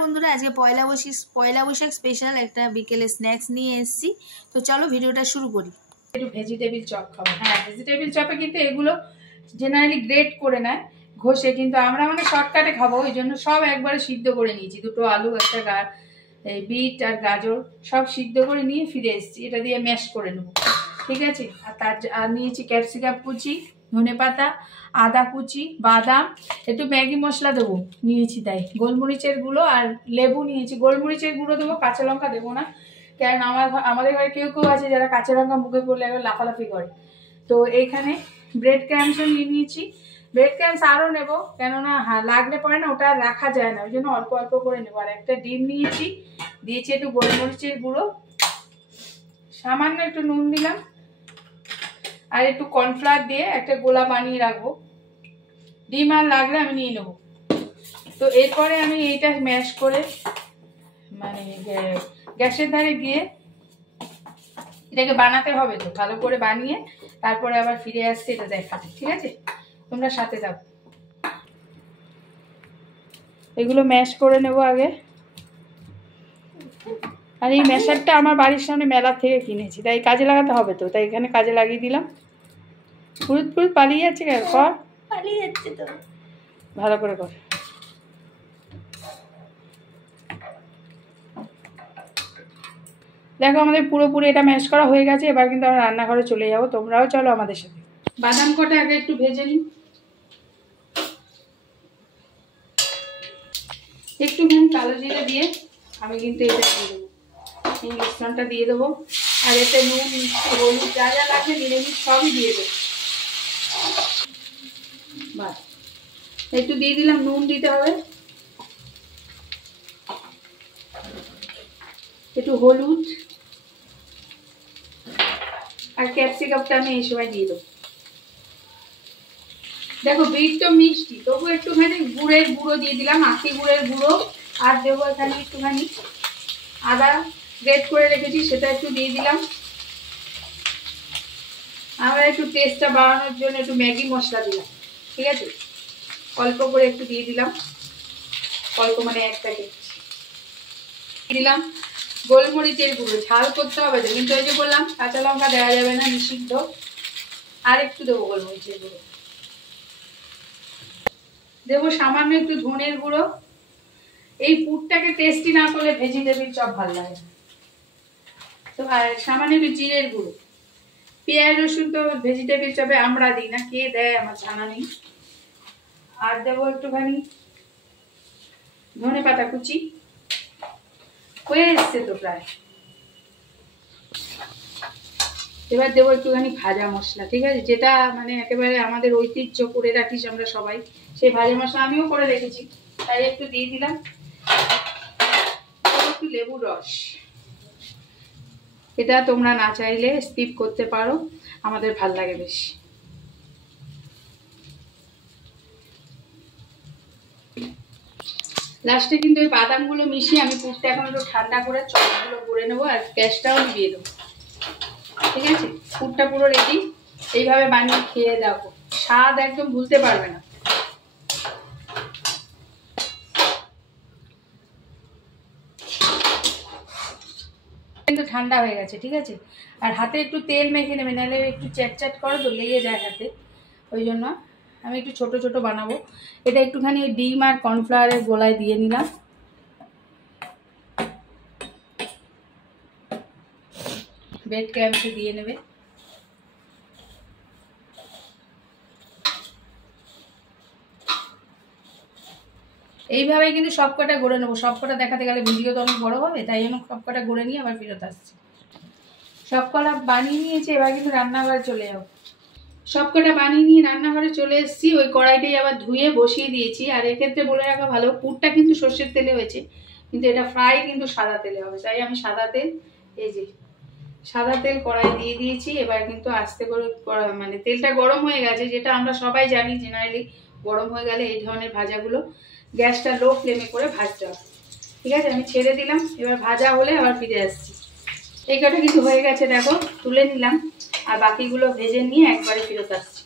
বন্ধুরা আজকে পয়লা বৈশাখ স্পেশাল একটা বিকেলে স্ন্যাক্স নিয়ে এসেছি। তো চলো ভিডিওটা শুরু করি। একটু ভেজিটেবিল চপ খাবো। হ্যাঁ, ভেজিটেবিল চপে কিন্তু এগুলো জেনারেলি গ্রেট করে নেয় ঘষে, কিন্তু আমরা মানে শর্টকাটে খাবো, ওই জন্য সব একবারে সিদ্ধ করে নিয়েছি। দুটো আলু, একটা এই বিট আর গাজর সব সিদ্ধ করে নিয়ে ফিরে এসেছি। এটা দিয়ে ম্যাশ করে নেবো, ঠিক আছে। আর নিয়েছি ক্যাপসিকাম কুচি, ধনেপাতা, আদা কুচি, বাদাম, একটু ম্যাগি মশলা দেবো নিয়েছি, তাই গোলমরিচের গুঁড়ো আর লেবু নিয়েছি। গোলমরিচের গুঁড়ো দেবো, কাঁচা লঙ্কা দেবো না, কারণ আমাদের ঘরে কেউ কেউ আছে যারা কাঁচা লঙ্কা মুখে পড়লে একবার লাফালাফি করে। তো এইখানে ব্রেড ক্রামসও নিয়ে নিয়েছি। ব্রেড ক্রামস আরও নেবো, কেননা লাগলে পরে না ওটা রাখা যায় না, ওই জন্য অল্প অল্প করে নেবো। আর একটা ডিম নিয়েছি, দিয়েছি একটু গোলমরিচের গুঁড়ো, সামান্য একটু নুন দিলাম, আর একটু কর্নফ্লাওয়ার দিয়ে একটা গোলা বানিয়ে রাখবো। ডিম আর লাগলে আমি নিয়ে নেবো। তো এরপরে আমি এইটা ম্যাশ করে মানে গ্যাসের ধারে গিয়ে এটাকে বানাতে হবে, তো ভালো করে বানিয়ে তারপরে আবার ফিরে আসছে এটা দেখাতে, ঠিক আছে। তোমরা সাথে থাকো। এগুলো ম্যাশ করে নেব আগে। আর এই ম্যাশারটা আমার বাড়ির সামনে মেলা থেকে কিনেছি, তাই কাজে লাগাতে হবে, তো তাই এখানে কাজে লাগিয়ে দিলাম। ফুরুত পালিয়ে যাচ্ছে কেন? কর, পালিয়ে যাচ্ছে তো, ভালো করে কর। দেখো আমাদের পুরোপুরি এটা ম্যাশ করা হয়ে গেছে। এবার কিন্তু আমরা রান্নাঘরে চলে যাবো, তোমরাও চলো আমাদের সাথে। বাদাম কটা আগে একটু ভেজে নিই, একটুখানি কালো জিরে দিয়ে আমি কিন্তু এটা দিয়ে দেবো, এই মিশ্রণটা দিয়ে দেবো। আর এতে নুন, মিষ্টি, হলুদ যা যা লাগবে নিরামিষ সবই দিয়ে দেবো। বাস, একটু দিয়ে দিলাম, নুন দিতে হবে, একটু হলুদ, আর ক্যাপসিকামটা আমি এই সময় দিয়ে দেবো। দেখো বিট তো মিষ্টি, তবু একটুখানি গুড়ের গুঁড়ো দিয়ে দিলাম, আখি গুড়ের গুঁড়ো। আর দেবো এখানে একটুখানি আদা গ্রেট করে রেখেছি, সেটা একটু দিয়ে দিলাম। আমরা একটু টেস্টটা বাড়ানোর জন্য একটু ম্যাগি মশলা দিলাম, ঠিক আছে। অল্প করে একটু দিয়ে দিলাম, অল্প মানে এক প্যাকেট দিলাম। গোলমরিচের গুঁড়ো, ঝাল করতে হবে তো, কিন্তু ওই যে বললাম কাঁচা লঙ্কা দেওয়া যাবে না, নিষিদ্ধ। আর একটু দেবো গোলমরিচের গুঁড়ো, দেবো সামান্য একটু ধনের গুঁড়ো। এই পুরটাকে টেস্টি না করলে ভেজিটেবিল চপ ভালো লাগে না। তো আর সামান্য একটু জিরের গুঁড়ো। পেঁয়াজ রসুন তো ভেজিটেবিল চপে আমরা দিই না, কে দেয় আমার জানা নেই। আর দেবো একটুখানি ধনেপাতা কুচি, হয়ে এসছে তো প্রায়। এবার দেবো একটুখানি ভাজা মশলা, ঠিক আছে, যেটা মানে একেবারে আমাদের ঐতিহ্য করে রাখিস আমরা সবাই, সেই ভাজা মশলা আমিও করে রেখেছি, তাই একটু দিয়ে দিলাম। একটু লেবুর রস, এটা তোমরা না চাইলে স্কিপ করতে পারো, আমাদের ভাল লাগে বেশ। লাস্টে কিন্তু ওই বাদামগুলো মিশিয়ে আমি পুরটা এখন একটু ঠান্ডা করে চপগুলো করে নেবো, আর গ্যাসটাও দিয়ে দেবো, ঠিক আছে। পুরটা পুরো রেডি, এইভাবে বানিয়ে খেয়ে দেখো, স্বাদ একদম ভুলতে পারবে না। কিন্তু ঠান্ডা হয়ে গেছে, ঠিক আছে। আর হাতে একটু তেল মেখে নেবে, নাহলে একটু চ্যাট করো তো, লেগে যায় হাতে, ওই জন্য আমি একটু ছোট ছোট বানাবো। এটা একটুখানি ডিম আর কর্নফ্লাওয়ারের গোলায় দিয়ে নিলাম। ব্রেড ক্রাম্বস দিয়ে নেবে। এইভাবে কিন্তু সবকটা গড়ে নেবো। সবকটা দেখাতে গেলে ভিডিও তো অনেক বড় হবে, তাই জন্য সবকটা গড়ে নিয়ে আবার ফেরত আসছি। সবকটা বানিয়ে নিয়েছি, এবার কিন্তু রান্নাঘরে চলে যাবো। সবকটা বানিয়ে নিয়ে রান্নাঘরে চলে এসেছি। ওই কড়াইটাই আবার ধুয়ে বসিয়ে দিয়েছি। আর এক্ষেত্রে বলে রাখা ভালো, পুরটা কিন্তু সর্ষের তেলে হয়েছে, কিন্তু এটা ফ্রাই কিন্তু সাদা তেলে হবে, তাই আমি সাদা তেল, এই যে সাদা তেল কড়াই দিয়ে দিয়েছি। এবার কিন্তু আস্তে করে মানে তেলটা গরম হয়ে গেছে, যেটা আমরা সবাই জানি জেনারেলি গরম হয়ে গেলে এই ধরনের ভাজাগুলো গ্যাসটা লো ফ্লেমে করে ভাজতে হবে, ঠিক আছে। আমি ছেড়ে দিলাম, এবার ভাজা হলে আবার ফিরে আসছি। এই কটা কিন্তু হয়ে গেছে, দেখো তুলে নিলাম, আর বাকিগুলো ভেজে নিয়ে একবারে ফেরত আসছি।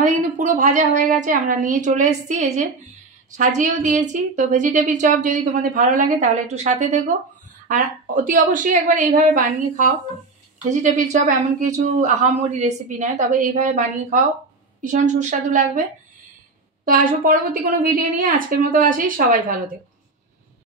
আমাদের কিন্তু পুরো ভাজা হয়ে গেছে, আমরা নিয়ে চলে এসেছি, এই যে সাজিয়েও দিয়েছি। তো ভেজিটেবিল চপ যদি তোমাদের ভালো লাগে তাহলে একটু সাথে দেখো, আর অতি অবশ্যই একবার এইভাবে বানিয়ে খাও। ভেজিটেবিল চপ এমন কিছু আহামরি রেসিপি নয়, তবে এইভাবে বানিয়ে খাও, ভীষণ সুস্বাদু লাগবে। তো আসবো পরবর্তী কোনো ভিডিও নিয়ে, আজকের মতো আসি, সবাই ভালো থেকো।